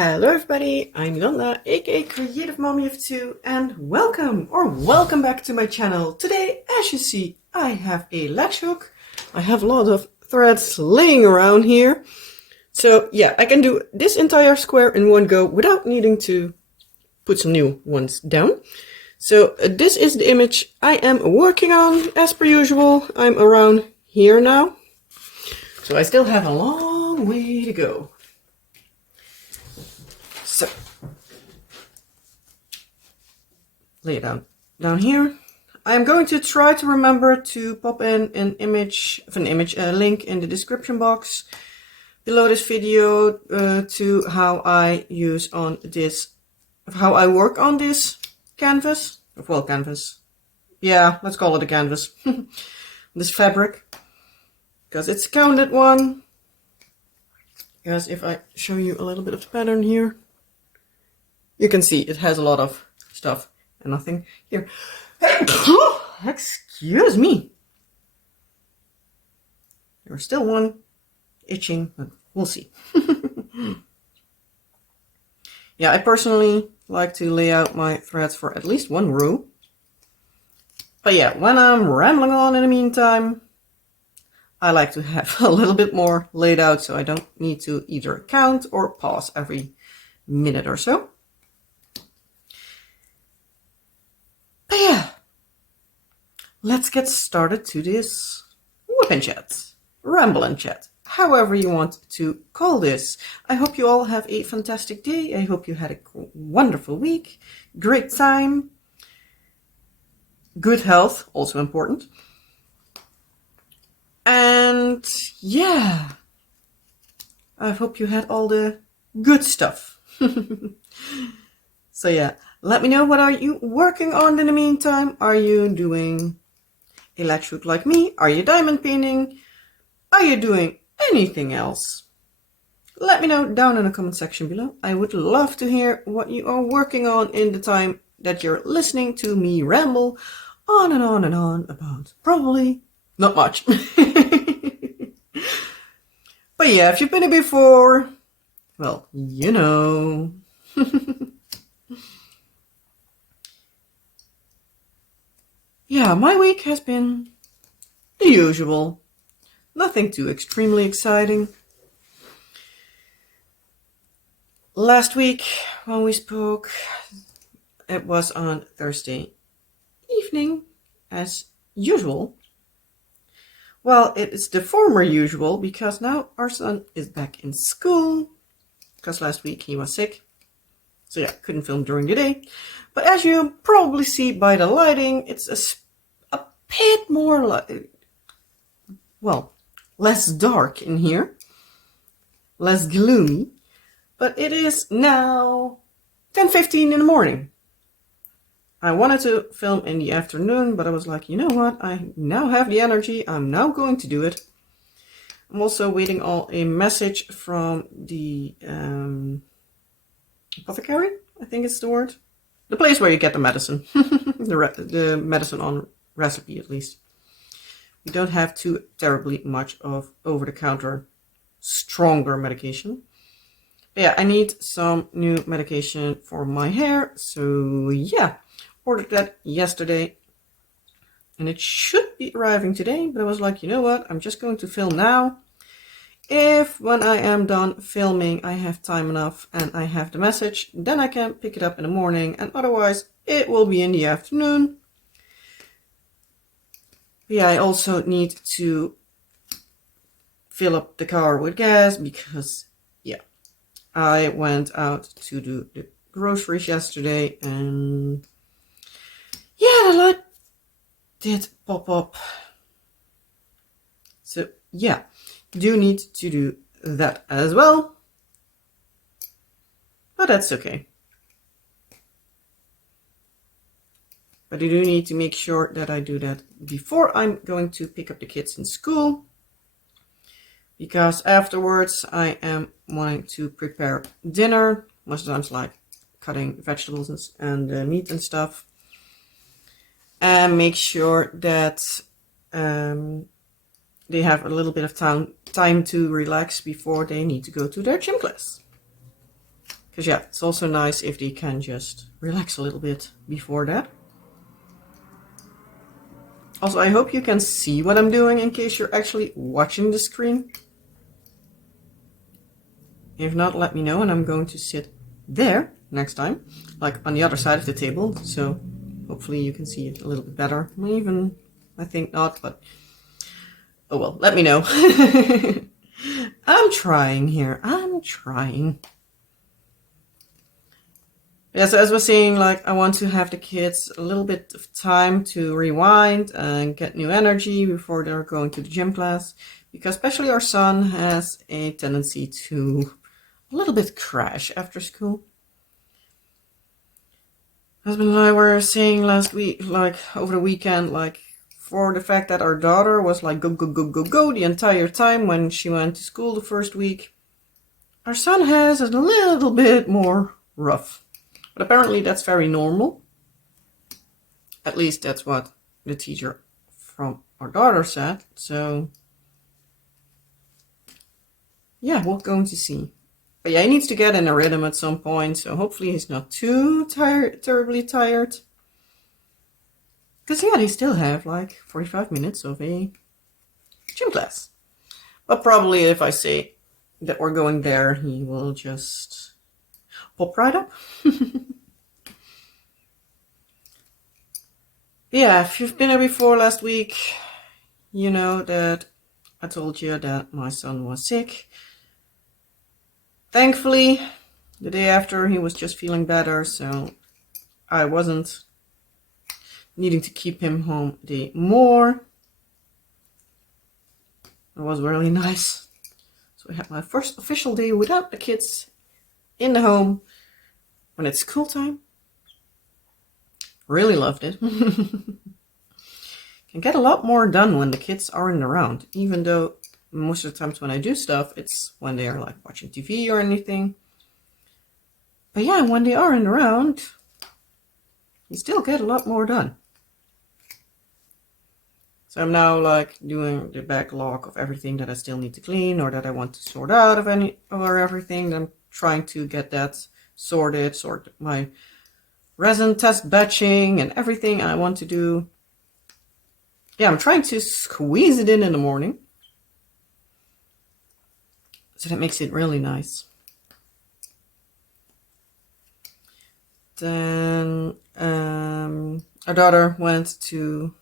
Hello everybody, I'm Yolanda, aka Creative Mommy of Two, and welcome back to my channel. Today, as you see, I have a latch hook. I have a lot of threads laying around here. So yeah, I can do this entire square in one go without needing to put some new ones down. So this is the image I am working on as per usual. I'm around here now. So I still have a long way to go. So, lay it down here. I'm going to try to remember to pop in an image link in the description box below this video to how I work on this canvas. Well, canvas. Yeah, let's call it a canvas. This fabric, because it's a counted one. Because if I show you a little bit of the pattern here, you can see it has a lot of stuff and nothing here. Excuse me. There's still one itching, but we'll see. Yeah, I personally like to lay out my threads for at least one row. But yeah, when I'm rambling on in the meantime, I like to have a little bit more laid out so I don't need to either count or pause every minute or so. But yeah, let's get started to this WIP and Chat, ramble and chat, however you want to call this. I hope you all have a fantastic day. I hope you had a wonderful week, great time, good health, also important. And yeah, I hope you had all the good stuff. So yeah, let me know, what are you working on in the meantime? Are you doing a latch hook like me? Are you diamond painting? Are you doing anything else? Let me know down in the comment section below. I would love to hear what you are working on in the time that you're listening to me ramble on and on and on about probably not much. But yeah, if you've been here before, well, you know. Yeah, my week has been the usual. Nothing too extremely exciting. Last week when we spoke, it was on Thursday evening, as usual. Well, it is the former usual because now our son is back in school, because last week he was sick. So yeah, couldn't film during the day. But as you probably see by the lighting, it's a bit more less dark in here, less gloomy. But it is now 10:15 in the morning. I wanted to film in the afternoon, but I was like, you know what? I now have the energy. I'm now going to do it. I'm also waiting on a message from the apothecary, I think it's the word. The place where you get the medicine. the medicine on recipe, at least. We don't have too terribly much of over-the-counter stronger medication. But yeah, I need some new medication for my hair. So yeah, ordered that yesterday. And it should be arriving today. But I was like, you know what? I'm just going to film now. If when I am done filming I have time enough and I have the message, then I can pick it up in the morning, and otherwise it will be in the afternoon. But yeah, I also need to fill up the car with gas because yeah, I went out to do the groceries yesterday and yeah, the light did pop up. So yeah, do need to do that as well, but that's okay. But I do need to make sure that I do that before I'm going to pick up the kids in school, because afterwards I am wanting to prepare dinner, most of the times like cutting vegetables and meat and stuff, and make sure that they have a little bit of time to relax before they need to go to their gym class. yeah, it's also nice if they can just relax a little bit before that. Also, I hope you can see what I'm doing in case you're actually watching the screen. If not, let me know, and I'm going to sit there next time, like on the other side of the table, so hopefully you can see it a little bit better. Even, I think not, but oh well, let me know. I'm trying here, I'm trying. Yes, as I was saying, like, I want to have the kids a little bit of time to rewind and get new energy before they're going to the gym class, because especially our son has a tendency to a little bit crash after school. Husband and I were saying last week, like over the weekend, like for the fact that our daughter was like go, go, go, go, go the entire time when she went to school the first week, our son has a little bit more rough. But apparently that's very normal. At least that's what the teacher from our daughter said. So yeah, we're going to see. But yeah, he needs to get in a rhythm at some point. So hopefully he's not too terribly tired. Because yeah, they still have like 45 minutes of a gym class. But probably if I say that we're going there, he will just pop right up. Yeah, if you've been here before last week, you know that I told you that my son was sick. Thankfully, the day after he was just feeling better, so I wasn't needing to keep him home a day more. It was really nice. So I had my first official day without the kids in the home when it's school time. Really loved it. Can get a lot more done when the kids aren't around, even though most of the times when I do stuff, it's when they are like watching TV or anything. But yeah, when they aren't around, you still get a lot more done. So I'm now like doing the backlog of everything that I still need to clean or that I want to sort out of everything. I'm trying to get that sorted, sort my resin test batching and everything I want to do. Yeah, I'm trying to squeeze it in the morning. So that makes it really nice. Then our daughter went to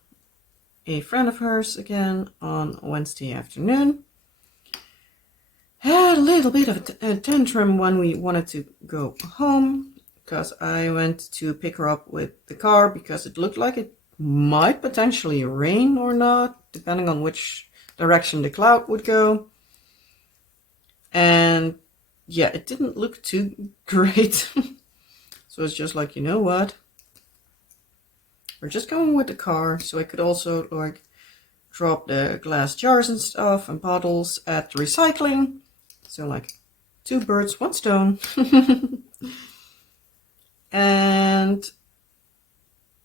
a friend of hers again on Wednesday afternoon. Had a little bit of a tantrum when we wanted to go home, because I went to pick her up with the car because it looked like it might potentially rain or not, depending on which direction the cloud would go. And yeah, it didn't look too great. So it's just like, you know what? We're just going with the car, so I could also like drop the glass jars and stuff and bottles at the recycling. So like 2 birds, 1 stone. And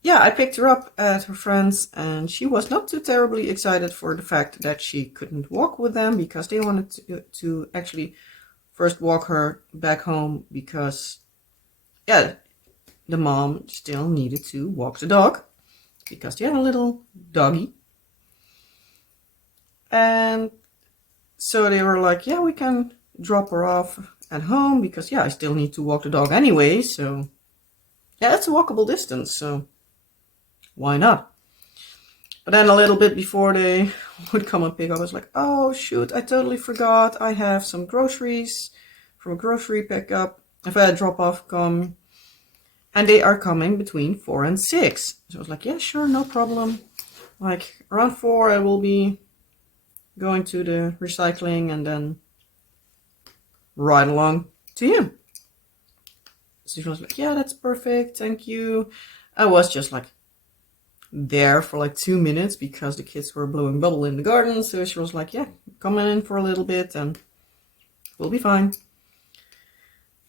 yeah, I picked her up at her friend's, and she was not too terribly excited for the fact that she couldn't walk with them, because they wanted to actually first walk her back home, because yeah, the mom still needed to walk the dog because they had a little doggy. And so they were like, yeah, we can drop her off at home because yeah, I still need to walk the dog anyway. So yeah, it's a walkable distance, so why not? But then a little bit before they would come and pick up, I was like, oh shoot, I totally forgot. I have some groceries from a grocery pickup. I've had a drop off come, and they are coming between 4 and 6. So I was like, yeah, sure, no problem. Like around 4, I will be going to the recycling and then right along to you. So she was like, yeah, that's perfect, thank you. I was just like there for like 2 minutes because the kids were blowing bubble in the garden. So she was like, yeah, come in for a little bit and we'll be fine.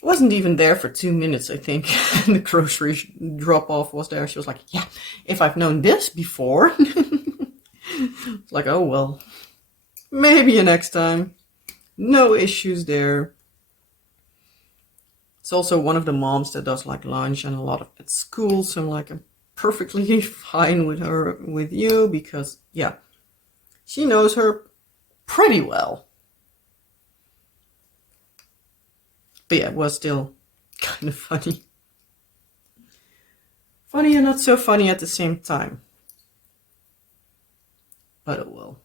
Wasn't even there for 2 minutes, I think. The grocery drop off was there. She was like, yeah, if I've known this before. It's like, oh well, maybe next time. No issues there. It's also one of the moms that does like lunch and a lot of at school. So I'm like, I'm perfectly fine with her, with you, because yeah, she knows her pretty well. But yeah, it was still kind of funny. Funny and not so funny at the same time. But it will.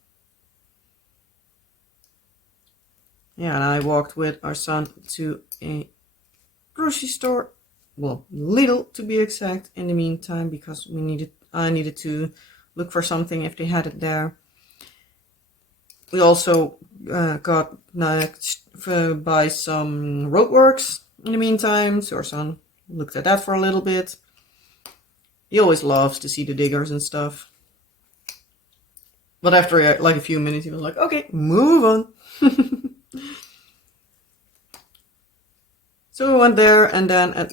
Yeah, and I walked with our son to a grocery store. Well, Lidl to be exact, in the meantime, because I needed to look for something if they had it there. We also got next by some roadworks in the meantime, so our son looked at that for a little bit. He always loves to see the diggers and stuff. But after like a few minutes, he was like, okay, move on. So we went there, and then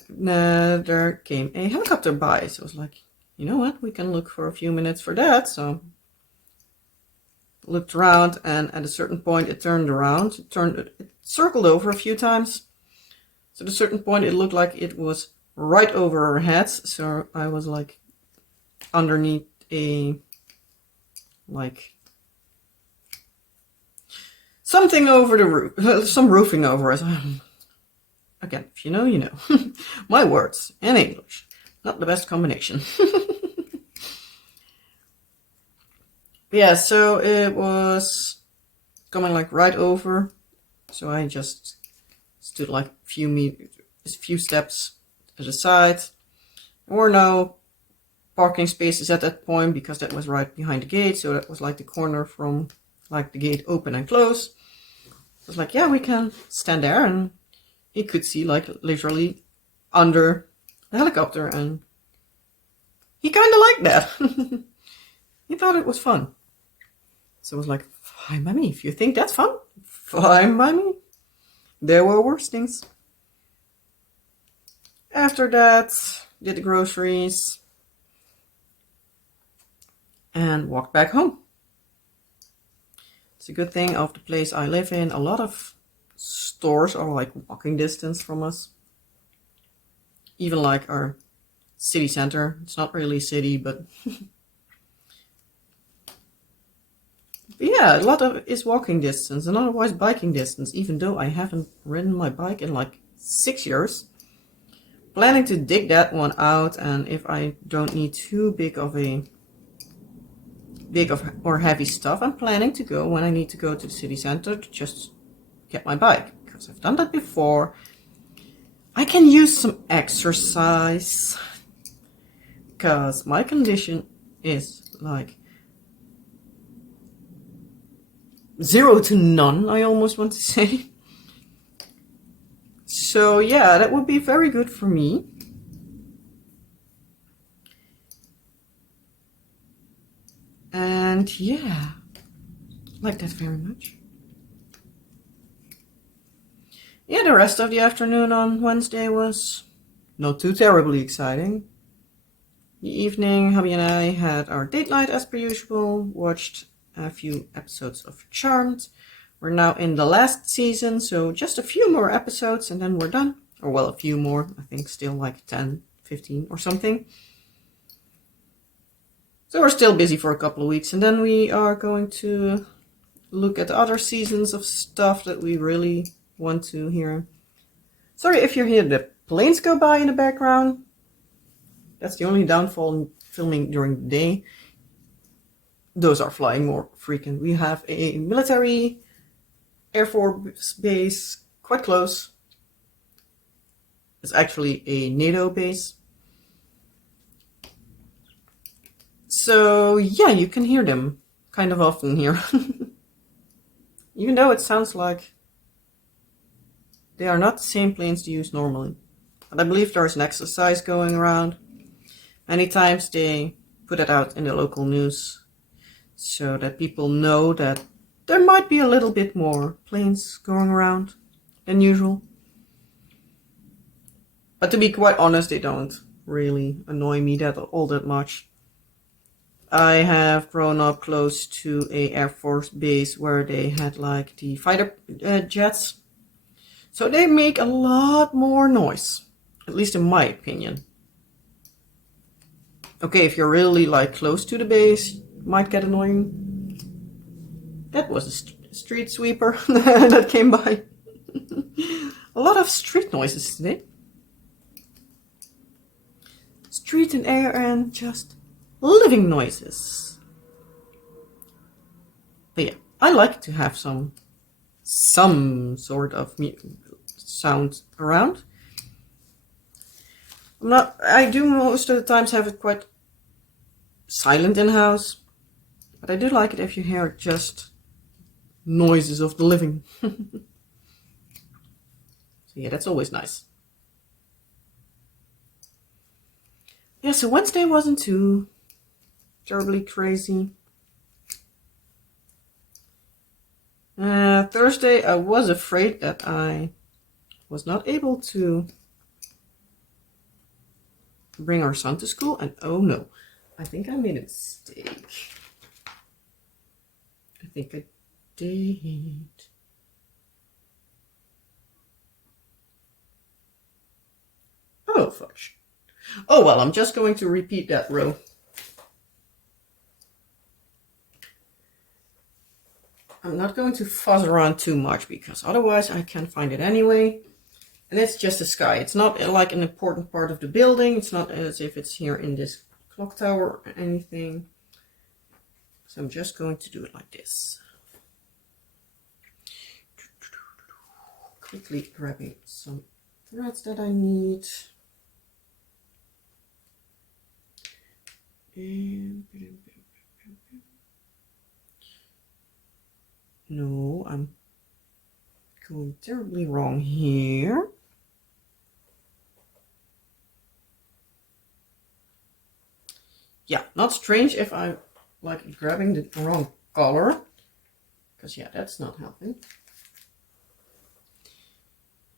there came a helicopter by. So I was like, you know what, we can look for a few minutes for that. So looked around, and at a certain point it turned around. It circled over a few times. So at a certain point it looked like it was right over our heads. So I was like underneath a something over the roof, some roofing over us. Again, if you know, you know. My words in English, not the best combination. Yeah, so it was coming like right over. So I just stood like a few steps to the side. There were no parking spaces at that point because that was right behind the gate. So that was like the corner from like the gate open and close. So I was like, yeah, we can stand there, and he could see like literally under the helicopter, and he kind of liked that. He thought it was fun. So I was like, fine by me. If you think that's fun, fine by me. There were worse things. After that, did the groceries and walked back home. It's a good thing of the place I live in. A lot of stores are like walking distance from us. Even like our city center. It's not really city, but yeah, a lot of it is walking distance and otherwise biking distance, even though I haven't ridden my bike in like 6 years. Planning to dig that one out, and if I don't need too big of or heavy stuff, I'm planning to go when I need to go to the city center to just get my bike, because I've done that before. I can use some exercise because my condition is like 0 to none, I almost want to say. So yeah, that would be very good for me. And yeah, like that very much. Yeah, the rest of the afternoon on Wednesday was not too terribly exciting. The evening, hubby and I had our date night as per usual, watched a few episodes of Charmed. We're now in the last season, so just a few more episodes and then we're done. Or well, a few more, I think still like 10, 15 or something. So we're still busy for a couple of weeks, and then we are going to look at other seasons of stuff that we really want to hear. Sorry if you hear the planes go by in the background. That's the only downfall in filming during the day. Those are flying more frequent. We have a military Air Force base quite close. It's actually a NATO base. So yeah, you can hear them kind of often here. Even though it sounds like they are not the same planes to use normally. But I believe there's an exercise going around. Many times they put it out in the local news so that people know that there might be a little bit more planes going around than usual. But to be quite honest, they don't really annoy me all that much. I have grown up close to a Air Force base where they had like the fighter jets. So they make a lot more noise, at least in my opinion. Okay, if you're really like close to the base, it might get annoying. That was a street sweeper that came by. A lot of street noises today. Street and air and just living noises. But yeah, I like to have some sort of sound around. I do most of the times have it quite silent in house, but I do like it if you hear just noises of the living. So yeah, that's always nice. Yeah, so Wednesday wasn't too terribly crazy. Thursday, I was afraid that I was not able to bring our son to school, and oh no, I think I made a mistake. I think I did. Oh, fudge. Oh well, I'm just going to repeat that row. I'm not going to fuzz around too much because otherwise I can't find it anyway. And it's just the sky. It's not like an important part of the building. It's not as if it's here in this clock tower or anything. So I'm just going to do it like this. Quickly grabbing some threads that I need. No, I'm going terribly wrong here. Yeah, not strange if I'm like grabbing the wrong color, because yeah, that's not helping.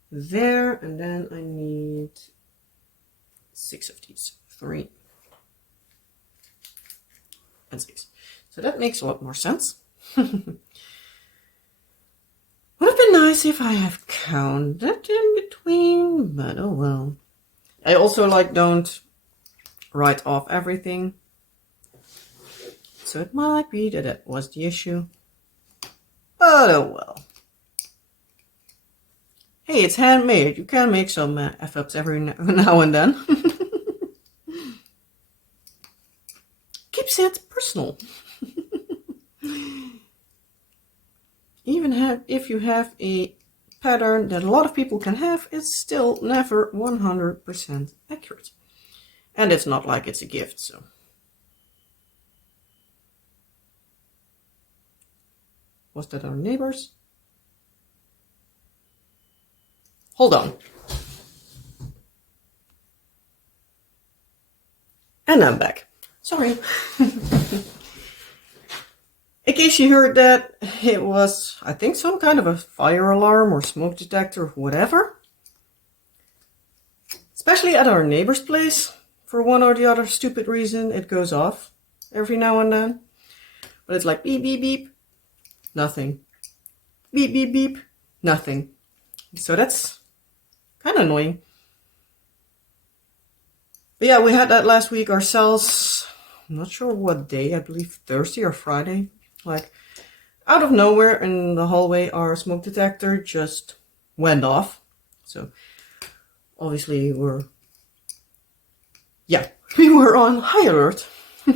There, and then I need 6 of these, 3 and 6. So that makes a lot more sense. Would have been nice if I have counted in between, but oh well. I also like don't write off everything. So it might be that that was the issue. But oh well. Hey, it's handmade. You can make some F-ups every now and then. Keeps it personal. Even if you have a pattern that a lot of people can have, it's still never 100% accurate. And it's not like it's a gift, so. Was that our neighbors? Hold on. And I'm back. Sorry. In case you heard that, it was, I think, some kind of a fire alarm or smoke detector or whatever. Especially at our neighbor's place. For one or the other stupid reason, it goes off every now and then. But it's like beep, beep, beep. Nothing. Beep, beep, beep. Nothing. So that's kind of annoying. But yeah, we had that last week ourselves. I'm not sure what day, I believe Thursday or Friday. Like, out of nowhere in the hallway, our smoke detector just went off. So, obviously, we were on high alert. But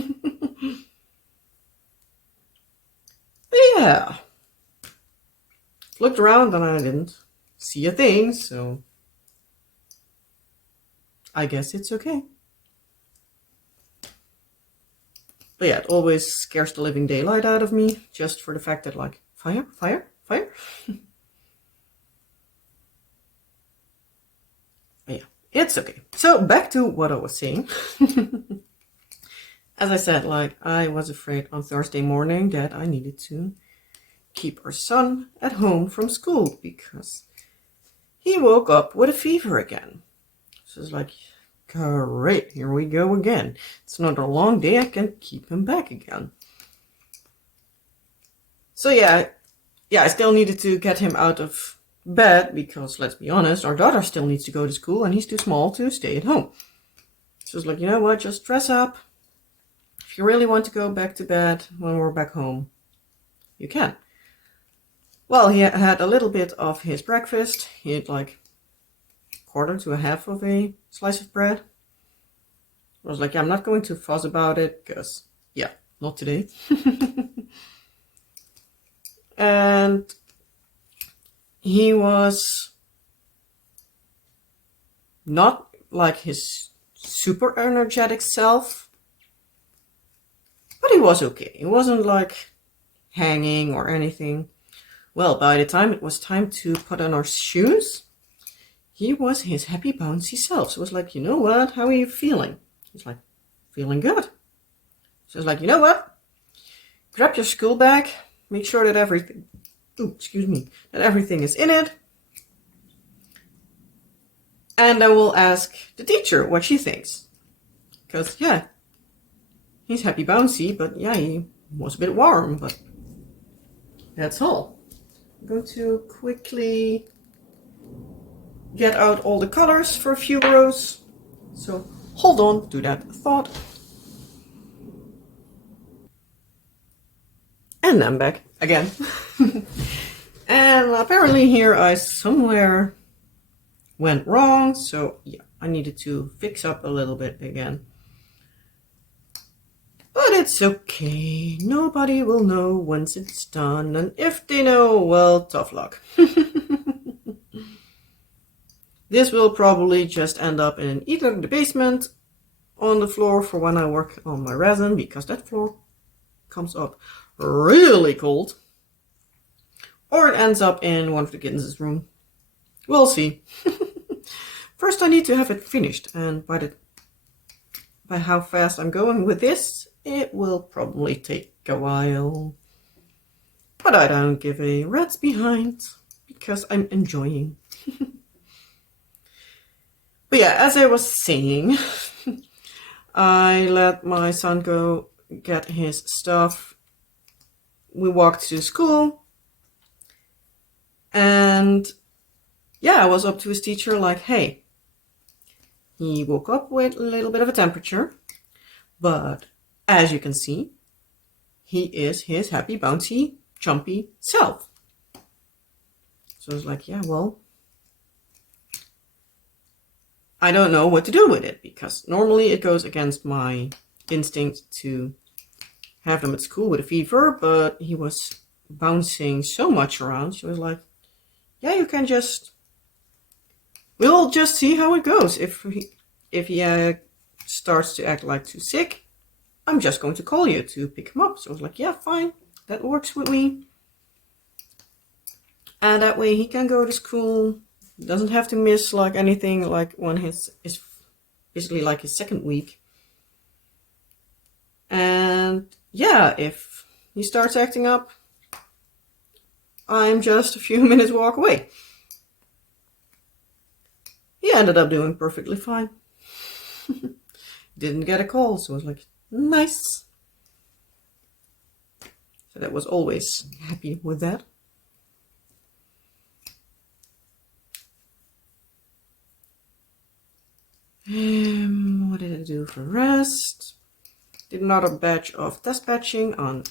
yeah. Looked around and I didn't see a thing, so I guess it's okay. But yeah, it always scares the living daylight out of me, just for the fact that, like, fire, fire, fire. But yeah, it's okay. So back to what I was saying. As I said, like, I was afraid on Thursday morning that I needed to keep our son at home from school because he woke up with a fever again. So it's like, great, here we go again. It's another long day, I can keep him back again. So yeah, I still needed to get him out of bed because, let's be honest, our daughter still needs to go to school and he's too small to stay at home. So it's like, you know what, just dress up. If you really want to go back to bed when we're back home, you can. Well, he had a little bit of his breakfast. He had like a quarter to a half of a slice of bread. I was like, yeah, I'm not going to fuss about it because, yeah, not today. And he was not like his super energetic self, but he was okay. He wasn't like hanging or anything. Well, by the time it was time to put on our shoes, he was his happy bouncy self. So it was like, you know what? How are you feeling? He's like, feeling good. So it's like, you know what? Grab your school bag, make sure that everything, that everything is in it. And I will ask the teacher what she thinks. Because, yeah, he's happy bouncy, but yeah, he was a bit warm, but that's all. I'm going to quickly get out all the colors for a few rows. So hold on to that thought. And I'm back again. And apparently here I somewhere went wrong. So yeah, I needed to fix up a little bit again. But it's okay. Nobody will know once it's done. And if they know, well, tough luck. This will probably just end up in either the basement on the floor for when I work on my resin, because that floor comes up really cold. Or it ends up in one of the kittens' room. We'll see. First I need to have it finished, and by how fast I'm going with this, it will probably take a while. But I don't give a rat's behind, because I'm enjoying. But yeah, as I was saying, I let my son go get his stuff. We walked to school. And yeah, I was up to his teacher like, hey, he woke up with a little bit of a temperature. But as you can see, he is his happy, bouncy, jumpy self. So I was like, yeah, well, I don't know what to do with it, because normally it goes against my instinct to have him at school with a fever, but he was bouncing so much around. She was like, yeah, you can we'll just see how it goes. If he starts to act like too sick, I'm just going to call you to pick him up. So I was like, yeah, fine, that works with me. And that way he can go to school, doesn't have to miss like anything, like when is basically like his second week. And yeah, if he starts acting up, I'm just a few minutes walk away. He ended up doing perfectly fine. Didn't get a call, so I was like, nice. So that was always happy with that. What did I do for rest? Did another batch of test batching on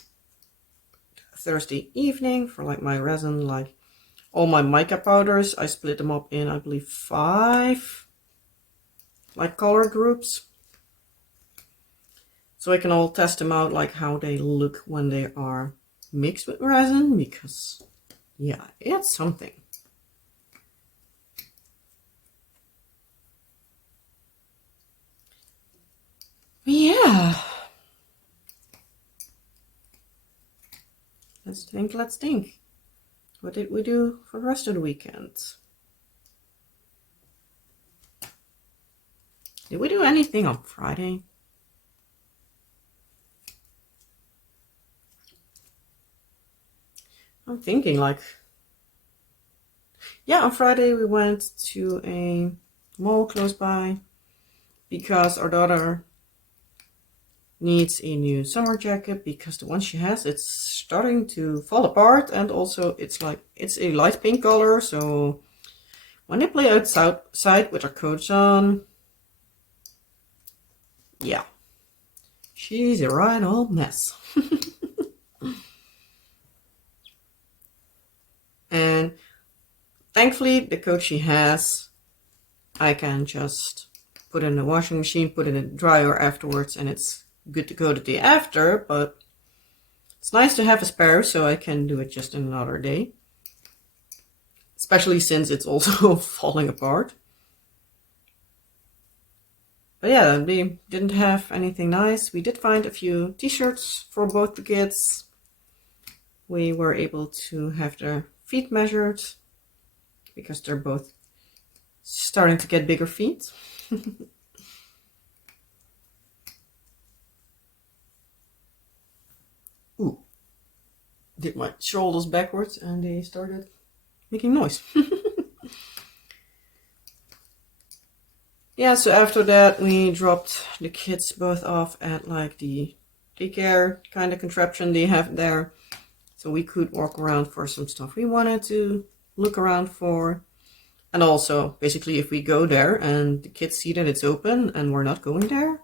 Thursday evening for like my resin, like all my mica powders. I split them up in, I believe, 5 like color groups, so I can all test them out, like how they look when they are mixed with resin, because yeah, it's something. Yeah, let's think. What did we do for the rest of the weekend? Did we do anything on Friday? I'm thinking like, yeah, on Friday we went to a mall close by because our daughter needs a new summer jacket because the one she has, it's starting to fall apart, and also it's a light pink color, so when they play outside with her coats on, yeah, she's a right old mess. And thankfully the coat she has, I can just put in the washing machine, put it in the dryer afterwards, and it's good to go the day after. But it's nice to have a spare so I can do it just in another day, especially since it's also falling apart. But yeah, they didn't have anything nice. We did find a few t-shirts for both the kids. We were able to have their feet measured because they're both starting to get bigger feet. Ooh, did my shoulders backwards and they started making noise. Yeah, so after that we dropped the kids both off at like the daycare kind of contraption they have there, so we could walk around for some stuff we wanted to look around for. And also, basically, if we go there and the kids see that it's open and we're not going there,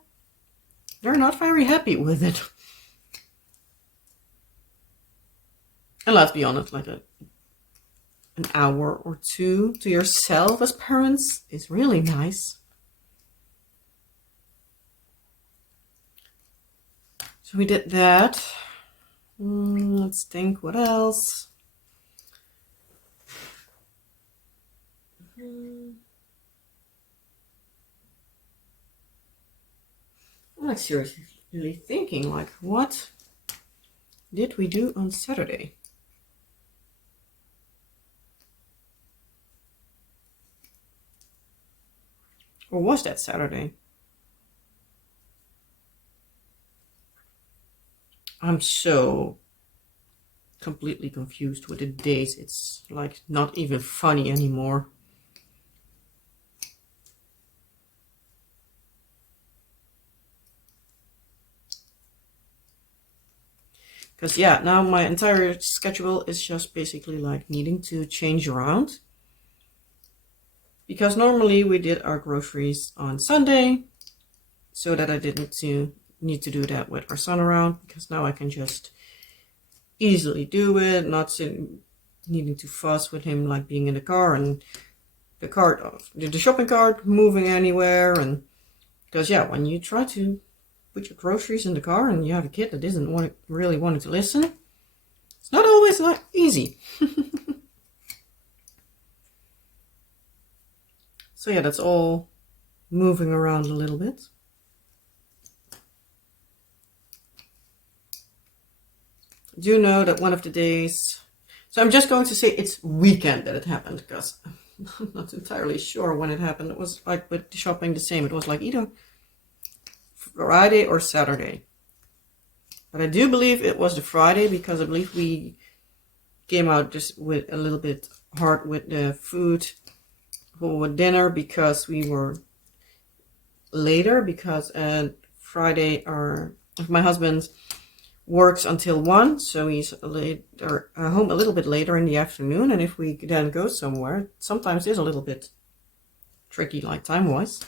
they're not very happy with it. And let's be honest, like an hour or two to yourself as parents is really nice. So we did that. Let's think, what else? I'm like seriously thinking, like, what did we do on Saturday? Or was that Saturday? I'm so completely confused with the days. It's like not even funny anymore. Because yeah, now my entire schedule is just basically like needing to change around. Because normally we did our groceries on Sunday, so that I didn't need to do that with our son around, because now I can just easily do it, not needing to fuss with him like being in the car and the shopping cart moving anywhere. And because yeah, when you try to put your groceries in the car and you have a kid that isn't really wanting to listen, it's not always like easy. So yeah, that's all moving around a little bit. I do know that one of the days, so I'm just going to say it's weekend that it happened, because I'm not entirely sure when it happened. It was like with the shopping the same. It was like either Friday or Saturday. But I do believe it was the Friday, because I believe we came out just with a little bit hard with the food for dinner, because we were later, because Friday my husband works until 1, so he's home a little bit later in the afternoon, and if we then go somewhere, sometimes it's a little bit tricky, like time-wise.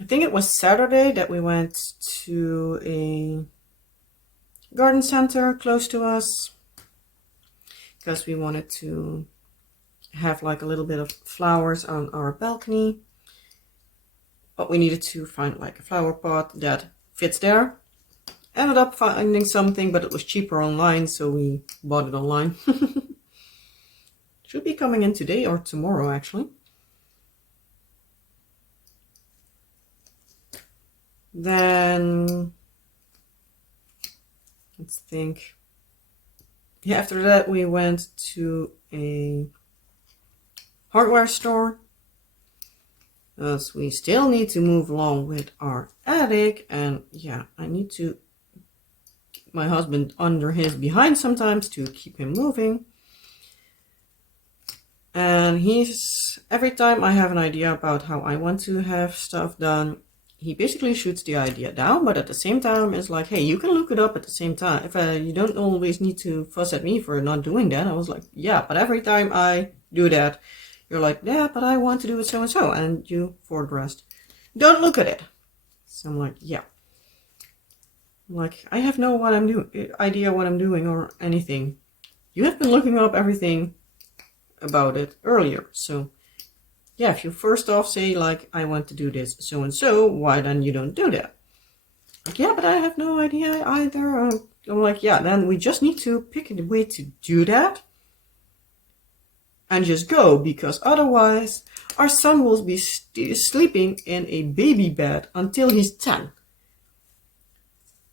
I think it was Saturday that we went to a garden center close to us, because we wanted to have like a little bit of flowers on our balcony, but we needed to find like a flower pot that fits there. Ended up finding something, but it was cheaper online, so we bought it online. Should be coming in today or tomorrow, actually. Then let's think. Yeah, after that we went to a hardware store, because we still need to move along with our attic, and yeah, I need to keep my husband under his behind sometimes to keep him moving. And every time I have an idea about how I want to have stuff done, he basically shoots the idea down, but at the same time is like, hey, you can look it up at the same time. If you don't always need to fuss at me for not doing that. I was like, yeah, but every time I do that, you're like, yeah, but I want to do it so and so. And you, for the rest, don't look at it. So I'm like, yeah. Like, I have no idea what I'm doing or anything. You have been looking up everything about it earlier. So yeah, if you first off say like, I want to do this so and so, why then you don't do that? Like, yeah, but I have no idea either. I'm like, yeah, then we just need to pick a way to do that and just go, because otherwise our son will be sleeping in a baby bed until he's 10.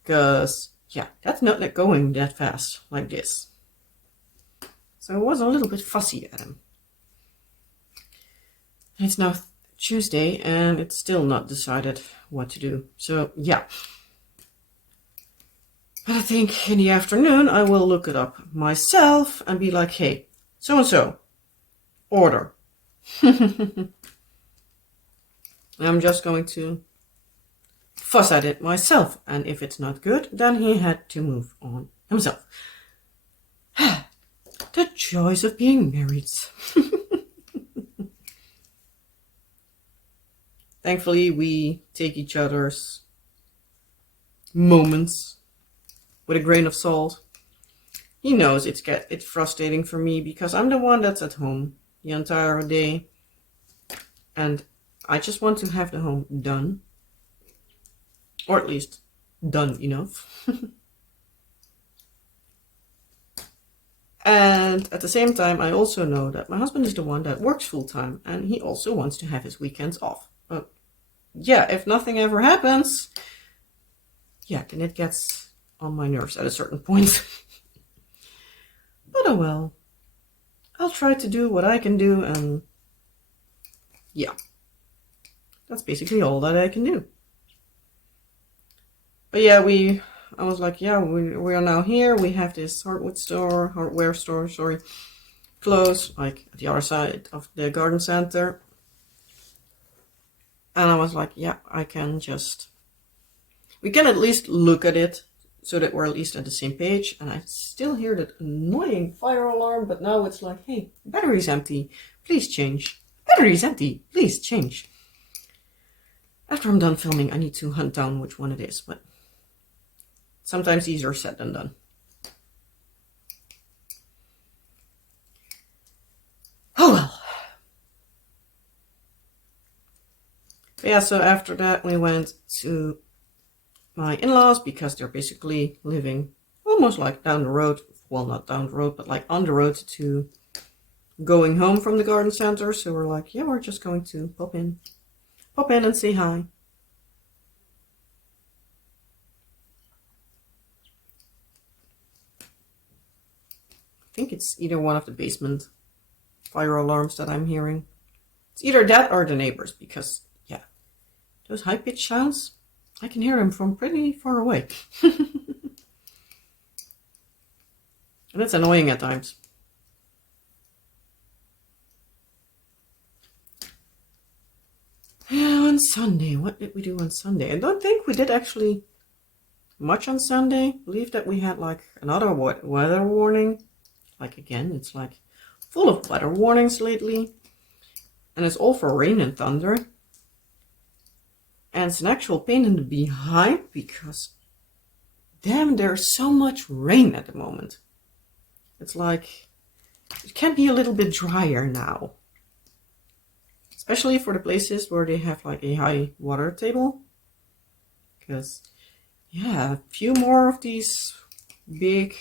Because, yeah, that's not going that fast like this. So I was a little bit fussy at him. It's now Tuesday and it's still not decided what to do. So, yeah. But I think in the afternoon I will look it up myself and be like, hey, so and so, order. I'm just going to fuss at it myself, and if it's not good, then he had to move on himself. The joys of being married. Thankfully, we take each other's moments with a grain of salt. He knows it's frustrating for me because I'm the one that's at home the entire day, and I just want to have the home done, or at least done enough. And at the same time, I also know that my husband is the one that works full time, and he also wants to have his weekends off. But yeah, if nothing ever happens, yeah, then it gets on my nerves at a certain point. But oh well. I'll try to do what I can do, and yeah. That's basically all that I can do. But yeah, I was like, yeah, we are now here. We have this hardware store, closed, like at the other side of the garden center. And I was like, yeah, we can at least look at it so that we're at least at the same page. And I still hear that annoying fire alarm, but now it's like, hey, battery's empty, please change. Battery's empty, please change. After I'm done filming, I need to hunt down which one it is, but sometimes easier said than done. Oh well. But yeah, so after that we went to my in-laws because they're basically living almost like down the road. Well, not down the road, but like on the road to going home from the garden center. So we're like, yeah, we're just going to pop in and say hi. I think it's either one of the basement fire alarms that I'm hearing. It's either that or the neighbors, because yeah, those high-pitched sounds, I can hear them from pretty far away. And it's annoying at times. Yeah, on Sunday, what did we do on Sunday? I don't think we did actually much on Sunday. I believe that we had like another weather warning. Like again, it's like full of weather warnings lately. And it's all for rain and thunder. And it's an actual pain in the behind because damn, there's so much rain at the moment. It's like it can be a little bit drier now. Especially for the places where they have like a high water table. Because, yeah, a few more of these big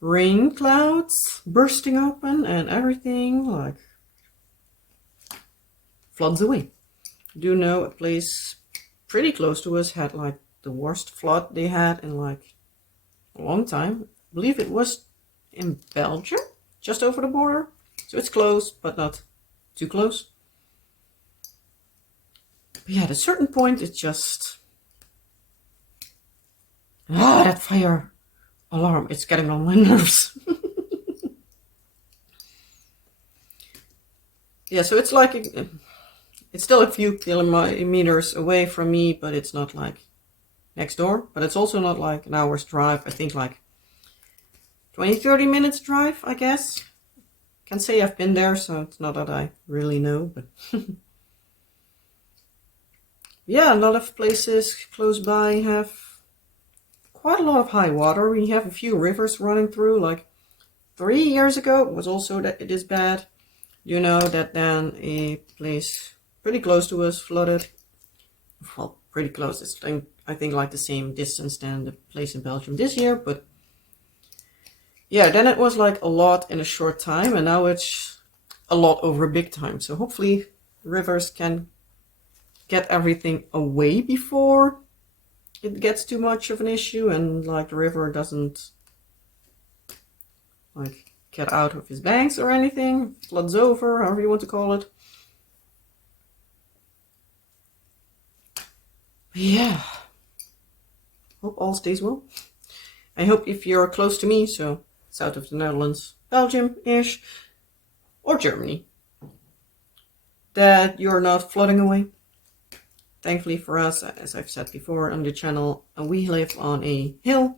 rain clouds bursting open and everything like floods away. I do know a place pretty close to us had like the worst flood they had in like a long time. I believe it was in Belgium, just over the border. So it's close, but not too close. But yeah, at a certain point, it's just... that fire alarm, it's getting on my nerves. Yeah, so it's like, it's still a few kilometers away from me, but it's not like next door. But it's also not like an hour's drive. I think like 20-30 minutes drive, I guess. Can't say I've been there, so it's not that I really know, but yeah, a lot of places close by have quite a lot of high water. We have a few rivers running through. Like 3 years ago, it was also that it is bad. You know that then a place pretty close to us flooded. Well, pretty close. It's I think like the same distance than the place in Belgium this year, but yeah, then it was like a lot in a short time, and now it's a lot over a big time. So hopefully rivers can get everything away before it gets too much of an issue, and like the river doesn't like get out of his banks or anything, floods over, however you want to call it. Yeah, hope all stays well. I hope if you're close to me, so south of the Netherlands, Belgium-ish, or Germany, that you're not flooding away. Thankfully for us, as I've said before on the channel, we live on a hill.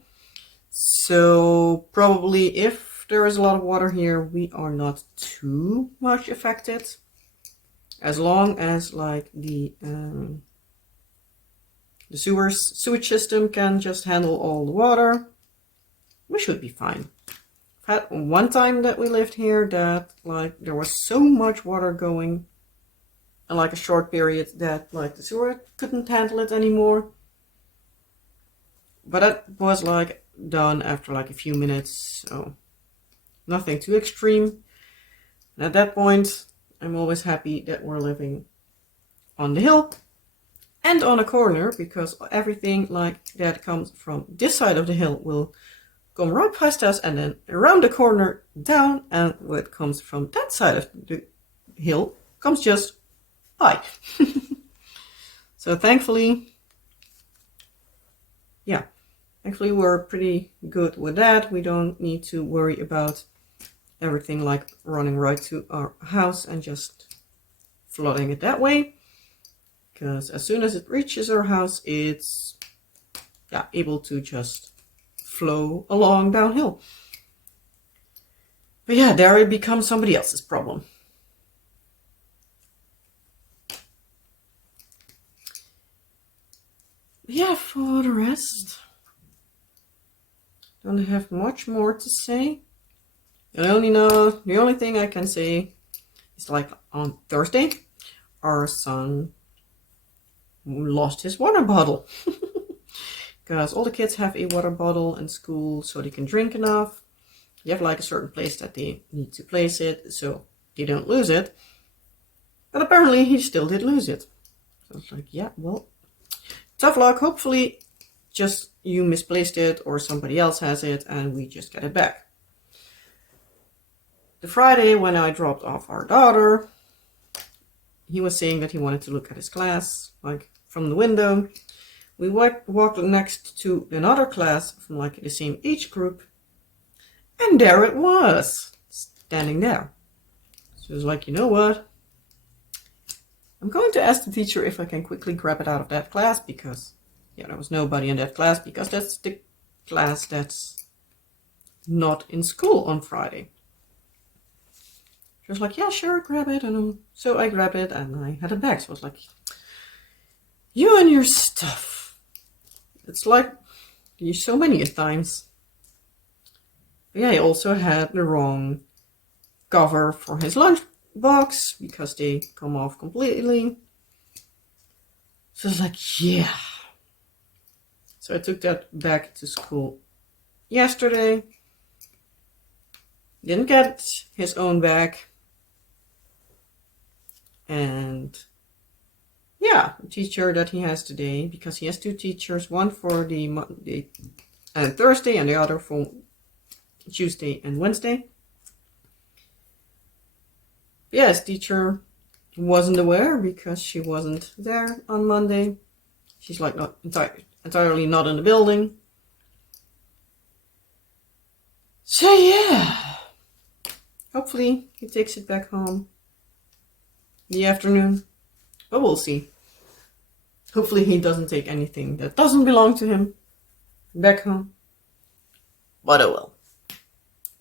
So probably if there is a lot of water here, we are not too much affected. As long as like the sewage system can just handle all the water, we should be fine. I've had one time that we lived here that like there was so much water going in like a short period that like the sewer couldn't handle it anymore. But that was like done after like a few minutes, so nothing too extreme. And at that point, I'm always happy that we're living on the hill and on a corner, because everything like that comes from this side of the hill will come right past us and then around the corner down, and what comes from that side of the hill comes just by. So thankfully we're pretty good with that. We don't need to worry about everything like running right to our house and just flooding it that way, because as soon as it reaches our house, it's able to just flow along downhill. But yeah, there it becomes somebody else's problem. Yeah, for the rest, don't have much more to say. The only thing I can say is like on Thursday, our son lost his water bottle. Because all the kids have a water bottle in school so they can drink enough. You have like a certain place that they need to place it so they don't lose it. But apparently he still did lose it. So it's like, yeah, well, tough luck. Hopefully just you misplaced it or somebody else has it and we just get it back. The Friday when I dropped off our daughter, he was saying that he wanted to look at his class, like from the window. We walked next to another class from like the same age group, and there it was, standing there. So it was like, you know what? I'm going to ask the teacher if I can quickly grab it out of that class, because there was nobody in that class, because that's the class that's not in school on Friday. She was like, yeah, sure, grab it. And so I grabbed it and I had it back. So I was like, you and your stuff. It's like so many times. But yeah, he also had the wrong cover for his lunch box because they come off completely. So I was like, yeah. So I took that back to school yesterday. Didn't get his own back. And yeah, the teacher that he has today, because he has two teachers, one for the Monday and Thursday and the other for Tuesday and Wednesday. Yeah, his teacher wasn't aware because she wasn't there on Monday. She's like not entirely not in the building. So yeah, hopefully he takes it back home. the afternoon. But we'll see. Hopefully he doesn't take anything that doesn't belong to him back home. But oh well.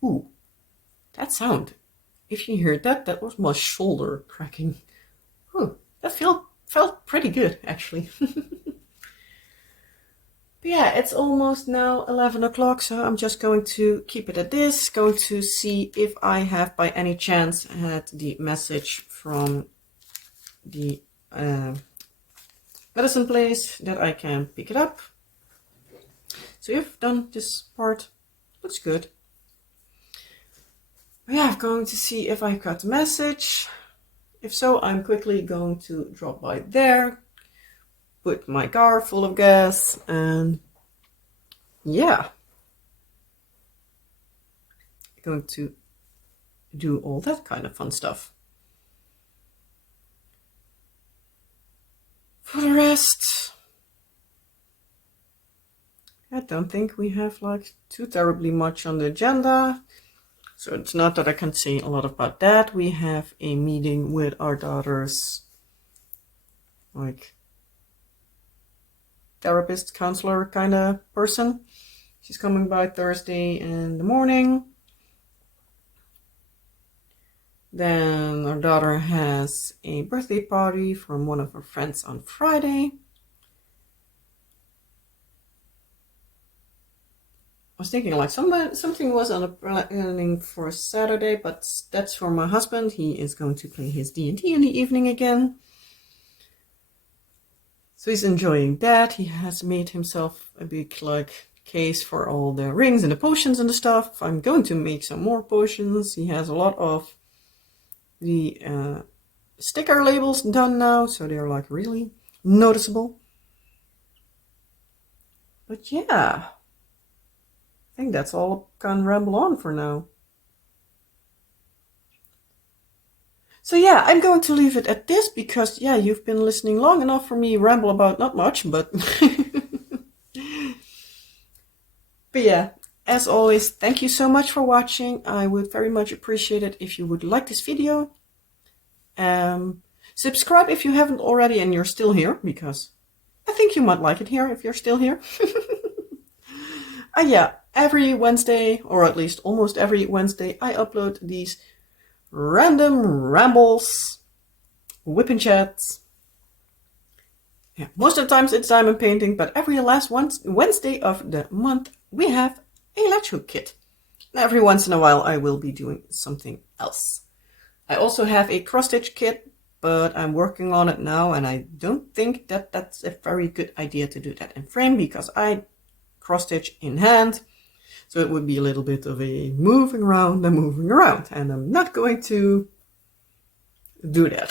Ooh, that sound. If you heard that, that was my shoulder cracking. Ooh, that felt pretty good, actually. But yeah, it's almost now 11 o'clock, so I'm just going to keep it at this. Going to see if I have by any chance had the message from the medicine place that I can pick it up. So you've done this part. Looks good. But yeah, I'm going to see if I got the message. If so, I'm quickly going to drop by there, put my car full of gas, and yeah, going to do all that kind of fun stuff. For the rest, I don't think we have like too terribly much on the agenda. So it's not that I can say a lot about that. We have a meeting with our daughter's like therapist, counselor kind of person. She's coming by Thursday in the morning. Then our daughter has a birthday party from one of her friends on Friday. I was thinking like something was on a planning for Saturday, but that's for my husband. He is going to play his D&D in the evening again. So he's enjoying that. He has made himself a big like case for all the rings and the potions and the stuff. I'm going to make some more potions. He has a lot of the sticker labels done now, so they're like really noticeable. But yeah, I think that's all I can ramble on for now. So yeah, I'm going to leave it at this because yeah, you've been listening long enough for me ramble about not much, but but yeah, as always, thank you so much for watching. I would very much appreciate it if you would like this video. Subscribe if you haven't already and you're still here, because I think you might like it here if you're still here. Yeah, every Wednesday, or at least almost every Wednesday, I upload these random rambles, WIP and Chats. Yeah, most of the times it's diamond painting, but every last Wednesday of the month we have a latch hook kit. And every once in a while I will be doing something else. I also have a cross stitch kit, but I'm working on it now, and I don't think that that's a very good idea to do that in frame, because I cross stitch in hand, so it would be a little bit of a moving around, and I'm not going to do that.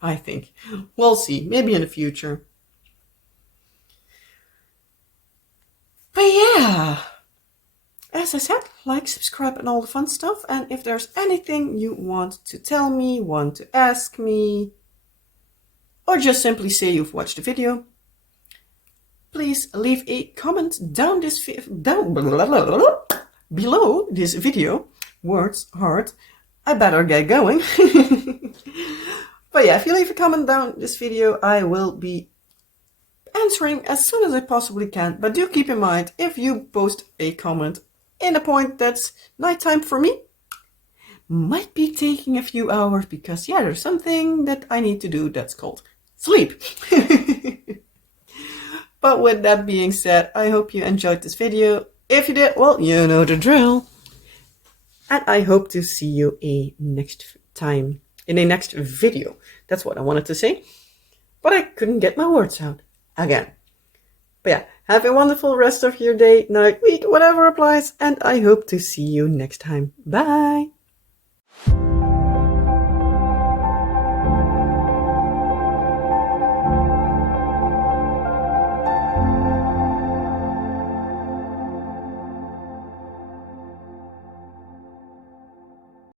I think we'll see, maybe in the future. But yeah, as I said, like, subscribe, and all the fun stuff. And if there's anything you want to tell me, want to ask me, or just simply say you've watched the video, please leave a comment below this video. Words hard. I better get going. But yeah, if you leave a comment down this video, I will be answering as soon as I possibly can. But do keep in mind, if you post a comment in a point that's nighttime for me, might be taking a few hours, because yeah, there's something that I need to do that's called sleep. But with that being said, I hope you enjoyed this video. If you did, well, you know the drill. And I hope to see you next time in a next video. That's what I wanted to say, but I couldn't get my words out again. But yeah, have a wonderful rest of your day, night, week, whatever applies, and I hope to see you next time. Bye!